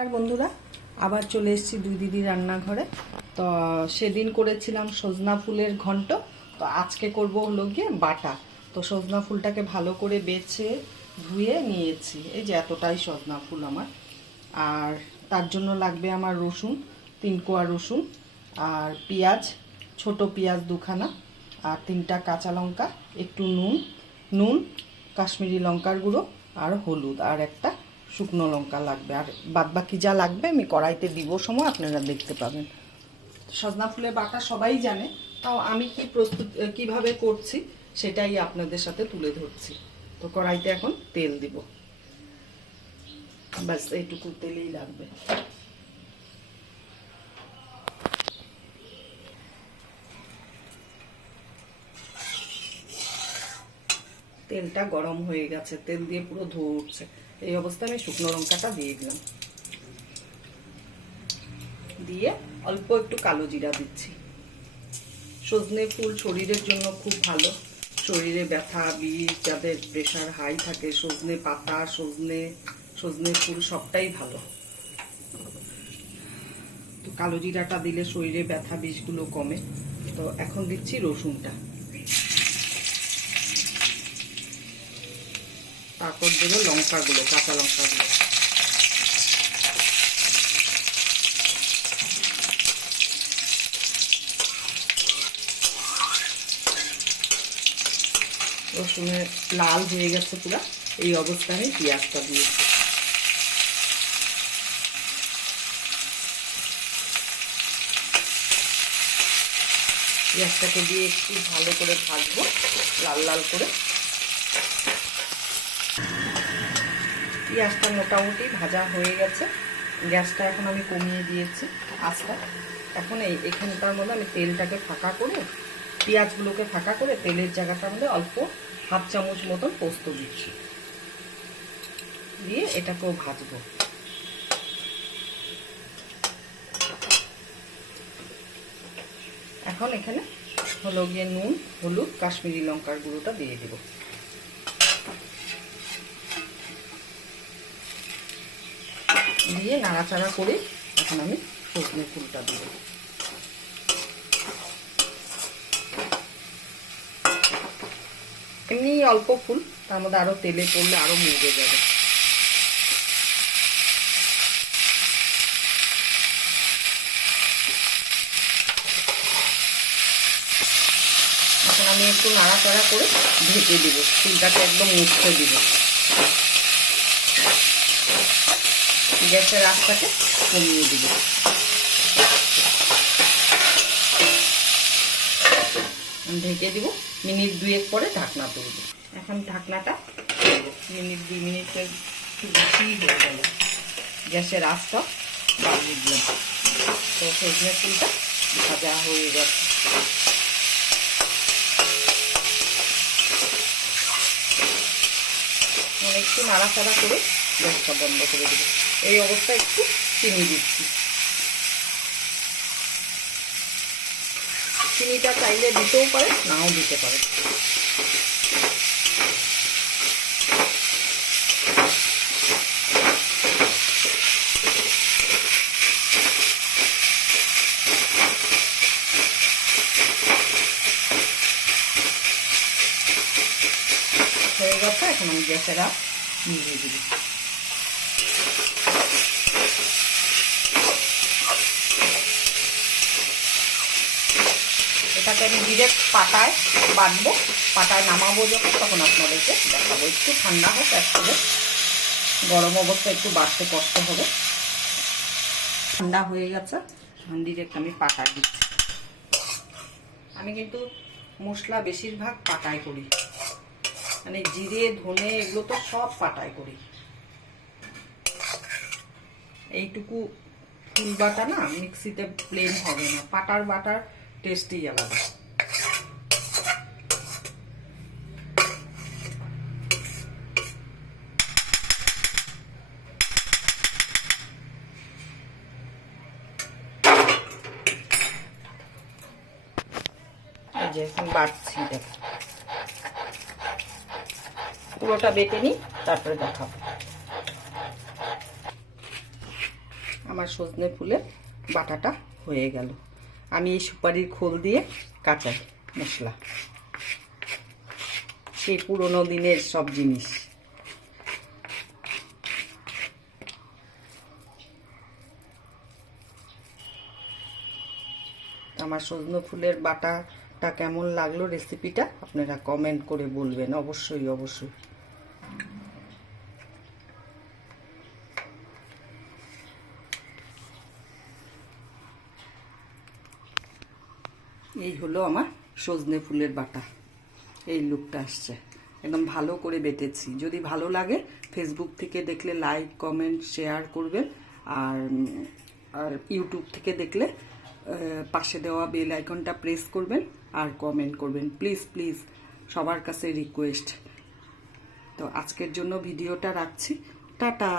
নমস্কার বন্ধুরা, আবার চলে এসেছি দুই দিদি রান্নাঘরে। তো সেদিন করেছিলাম সজনা ফুলের ঘন্ট, তো আজকে করব হলো গিয়ে বাটা। তো সজনা ফুলটাকে ভালো করে বেছে ধুয়ে নিয়েছি, এই যে এতটাই সজনা ফুল আমার। আর তার জন্য লাগবে আমার রসুন 3 কোয়া রসুন, আর পেঁয়াজ, ছোট পেঁয়াজ 2খানা, আর 3টা কাঁচা লঙ্কা, একটু নুন, কাশ্মীরি লঙ্কার গুঁড়ো, আর হলুদ, আর একটা শুকনো লঙ্কা লাগবে। আর বাদবাকি যা লাগবে আমি কড়াইতে দিব সময় আপনারা দেখতে পাবেন। সজনা ফুলের বাটা সবাই জানে, তাও আমি কিভাবে করছি সেটাই আপনাদের সাথে তুলে ধরছি। তো কড়াইতে এখন তেল দিব, ব্যাস এইটুকু তেলেই লাগবে। তেলটা গরম হয়ে গেছে, তেল দিয়ে পুরো ধোয়া উঠছে। এই অবস্থায় আমি শুকনো লঙ্কাটা দিয়ে দিলাম, দিয়ে অল্প একটু কালো জিরা দিচ্ছি। সজনে ফুল শরীরের জন্য খুব ভালো, শরীরে ব্যথা বিষ, যাদের প্রেশার হাই থাকে, সজনে পাতা, সজনে ফুল সবটাই ভালো। তো কালো জিরাটা দিলে শরীরে ব্যথা বিষগুলো কমে। তো এখন দিচ্ছি রসুনটা, তারপর দেবো লঙ্কাগুলো, কাঁচা লঙ্কাগুলো। রসুনের লাল হয়ে গেছে পুরো, এই অবস্থায় পেঁয়াজটা দিয়েছি। পেঁয়াজটাকে দিয়ে একটু ভালো করে ভাজবো, লাল লাল করে। পেঁয়াজটা মোটামুটি ভাজা হয়ে গেছে, গ্যাসটা এখন আমি কমিয়ে দিয়েছি আস্তে। এখন এখানটার মধ্যে আমি তেলটাকে ফাঁকা করে, পেঁয়াজগুলোকে ফাঁকা করে তেলের জায়গাটার মধ্যে অল্প হাফ চামচ মতন পোস্ত দিচ্ছি, দিয়ে এটাকেও ভাজবো। এখন এখানে হলো গিয়ে নুন, হলুদ, কাশ্মীরি লঙ্কার গুঁড়োটা দিয়ে দেব। দিয়ে নাড়াচাড়া করে এখন আমি সজনে ফুলটা দেব। এমনি অল্প ফুল, তার মধ্যে আরো তেলে পড়লে আরো মজে যাবে। এখন আমি একটু নাড়াচাড়া করে ঢেকে দেব, ফুলটাকে একদম মুছতে দিব। গ্যাসের আঁচটাকে কমিয়ে দিব। ঢেকে দিব, মিনিট 2 পরে ঢাকনা তুলব। এখন ঢাকনাটা মিনিট 2 মিনিটের একটু বেশি হয়ে গেল, গ্যাসের আঁচটা বাড়িয়ে দিলাম। তো সজনে ফুলটা ভাজা হয়ে গেছে। একটু নাড়াচাড়া করে গ্যাসটা বন্ধ করে দেবো। এই অবস্থায় একটু চিনি দিচ্ছি। চিনিটা চাইলে দিতেও পারে, নাও দিতে পারে। হয়ে গেছে, এখন আমি গ্যাসের আঁচ নিভিয়ে দিব। এটাকে আমি ডিরেক্ট পাটায় বাটবো, পাটায় নামাবো যখন, তখন আপনাদেরকে দেখাবো। একটু ঠান্ডা হোক, একসাথে গরম অবস্থায় একটু বাটতে কষ্ট হবে। ঠান্ডা হয়ে গেছে, ডিরেক্ট আমি পাটায় দিচ্ছি। আমি কিন্তু মশলা বেশিরভাগ পাটায় করি, মানে জিরে ধনে এগুলো তো সব পাটায় করি। এইটুকু ফুল বাটা না মিক্সিতে প্লেন হবে না, পাটার বাটার টেস্টই আলাদা। এই যে এখন বাটছি, দেখ পুরোটা বেটে নিই, তারপরে দেখাবো। আমার সজনে ফুলের বাটাটা হয়ে গেল। আমি এই সুপারির খোল দিয়ে কাঁচাই মশলা, সেই পুরোনো দিনের সব জিনিস। আমার সজনে ফুলের বাটাটা কেমন লাগলো রেসিপিটা আপনারা কমেন্ট করে বলবেন, অবশ্যই অবশ্যই। এই হলো আমার সজনে ফুলের বাটা, এই লুকটা আসছে, একদম ভালো করে বেটেছি। যদি ভালো লাগে ফেসবুক থেকে দেখলে লাইক কমেন্ট শেয়ার করবেন, আর আর ইউটিউব থেকে দেখলে পাশে দেওয়া বেল আইকনটা প্রেস করবেন আর কমেন্ট করবেন, প্লিজ প্লিজ, সবার কাছে রিকোয়েস্ট। তো আজকের জন্য ভিডিওটা রাখছি, টাটা।